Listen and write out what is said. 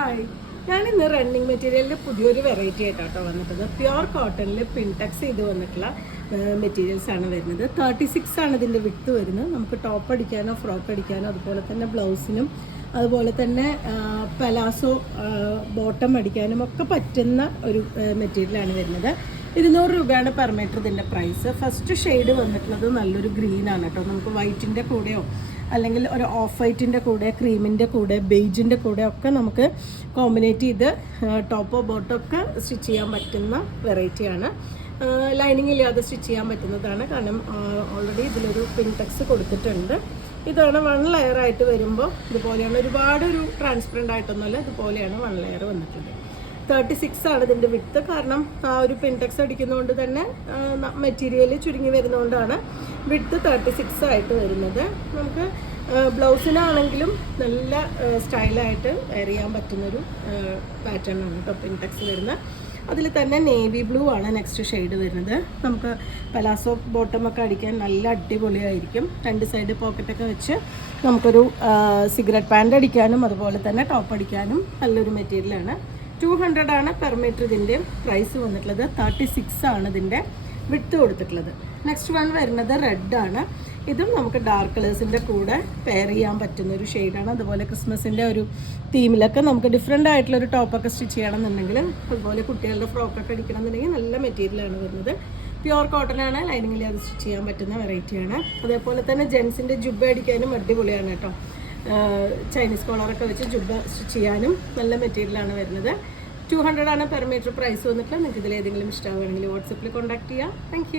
Hi, ഞാനിന്ന് running മെറ്റീരിയലിൻ്റെ പുതിയൊരു വെറൈറ്റി ആയിട്ടാട്ടോ വന്നിട്ടത്. പ്യുർ കോട്ടണിൽ പിൻടെക്സ് ചെയ്ത് വന്നിട്ടുള്ള മെറ്റീരിയൽസാണ് വരുന്നത്. 36 ആണ് ഇതിൻ്റെ വിട്ട് വരുന്നത്. നമുക്ക് ടോപ്പ് അടിക്കാനോ ഫ്രോക്ക് അടിക്കാനോ അതുപോലെ തന്നെ ബ്ലൗസിനും അതുപോലെ തന്നെ പലാസോ ബോട്ടം അടിക്കാനും ഒക്കെ പറ്റുന്ന ഒരു മെറ്റീരിയലാണ് വരുന്നത്. 200 രൂപയാണ് പെർ മീറ്റർ ഇതിൻ്റെ പ്രൈസ്. ഫസ്റ്റ് ഷെയ്ഡ് വന്നിട്ടുള്ളത് നല്ലൊരു ഗ്രീനാണ് കേട്ടോ. നമുക്ക് വൈറ്റിൻ്റെ കൂടെയോ അല്ലെങ്കിൽ ഒരു ഓഫ് വൈറ്റിൻ്റെ കൂടെ, ക്രീമിൻ്റെ കൂടെ, ബെയ്ജിൻ്റെ കൂടെ ഒക്കെ നമുക്ക് കോമ്പിനേറ്റ് ചെയ്ത് ടോപ്പോ ബോട്ടോ ഒക്കെ സ്റ്റിച്ച് ചെയ്യാൻ പറ്റുന്ന വെറൈറ്റിയാണ്. ലൈനിങ് ഇല്ലാതെ സ്റ്റിച്ച് ചെയ്യാൻ പറ്റുന്നതാണ്. കാരണം ഓൾറെഡി ഇതിലൊരു പിൻടെക്സ് കൊടുത്തിട്ടുണ്ട്. ഇതാണ് 1 ലെയർ ആയിട്ട് വരുമ്പോൾ ഇതുപോലെയാണ്. ഒരുപാട് ഒരു ട്രാൻസ്പെറൻ്റ് ആയിട്ടൊന്നുമല്ല, ഇതുപോലെയാണ് 1 ലെയർ വന്നിട്ടുള്ളത്. 36 ആണ് ഇതിൻ്റെ വിട്ട്. കാരണം ആ ഒരു പിൻടെക്സ് അടിക്കുന്നതുകൊണ്ട് തന്നെ മെറ്റീരിയൽ ചുരുങ്ങി വരുന്നതുകൊണ്ടാണ് വിട്ട് 36 ആയിട്ട് വരുന്നത്. നമുക്ക് ബ്ലൗസിനാണെങ്കിലും നല്ല സ്റ്റൈലായിട്ട് വെയർ ചെയ്യാൻ പറ്റുന്നൊരു പാറ്റേൺ ആണ് കേട്ടോ പിൻടെക്സ് വരുന്നത്. അതിൽ തന്നെ നേവി ബ്ലൂ ആണ് നെക്സ്റ്റ് ഷെയ്ഡ് വരുന്നത്. നമുക്ക് പലാസോ ബോട്ടമൊക്കെ അടിക്കാൻ നല്ല അടിപൊളിയായിരിക്കും. 2 സൈഡ് പോക്കറ്റൊക്കെ വെച്ച് നമുക്കൊരു സിഗരറ്റ് പാൻറ് അടിക്കാനും അതുപോലെ തന്നെ ടോപ്പ് അടിക്കാനും നല്ലൊരു മെറ്റീരിയലാണ്. 200 ആണ് പെർ മീറ്റർ ഇതിൻ്റെ പ്രൈസ് വന്നിട്ടുള്ളത്. 36 ആണ് ഇതിൻ്റെ വിട്ട് കൊടുത്തിട്ടുള്ളത്. നെക്സ്റ്റ് വൺ വരുന്നത് റെഡ് ആണ്. ഇതും നമുക്ക് ഡാർക്ക് കളേഴ്സിൻ്റെ കൂടെ പെയർ ചെയ്യാൻ പറ്റുന്ന ഒരു ഷെയ്ഡാണ്. അതുപോലെ ക്രിസ്മസിൻ്റെ ഒരു തീമിലൊക്കെ നമുക്ക് ഡിഫറെൻ്റ് ആയിട്ടുള്ളൊരു ടോപ്പൊക്കെ സ്റ്റിച്ച് ചെയ്യണമെന്നുണ്ടെങ്കിൽ, അതുപോലെ കുട്ടികളുടെ ഫ്രോക്കൊക്കെ അടിക്കണമെന്നുണ്ടെങ്കിൽ നല്ല മെറ്റീരിയലാണ് വരുന്നത്. പ്യുർ കോട്ടൺ ആണ്, ലൈനിങ്ങിൽ അത് സ്റ്റിച്ച് ചെയ്യാൻ പറ്റുന്ന വെറൈറ്റിയാണ്. അതേപോലെ തന്നെ ജെൻസിൻ്റെ ജുബ്ബ അടിക്കാനും അടിപൊളിയാണ് കേട്ടോ. ചൈനീസ് കോളറൊക്കെ വെച്ച് ജുബ്ബ സ്റ്റിച്ച് ചെയ്യാനും നല്ല മെറ്റീരിയലാണ് വരുന്നത്. 200 ആണ് പെർ മീറ്റർ പ്രൈസ് വന്നിട്ട്. നിങ്ങൾക്ക് ഇതിലേതെങ്കിലും ഇഷ്ടമാവുകയാണെങ്കിൽ വാട്സപ്പിൽ കോൺടാക്ട് ചെയ്യാം. താങ്ക്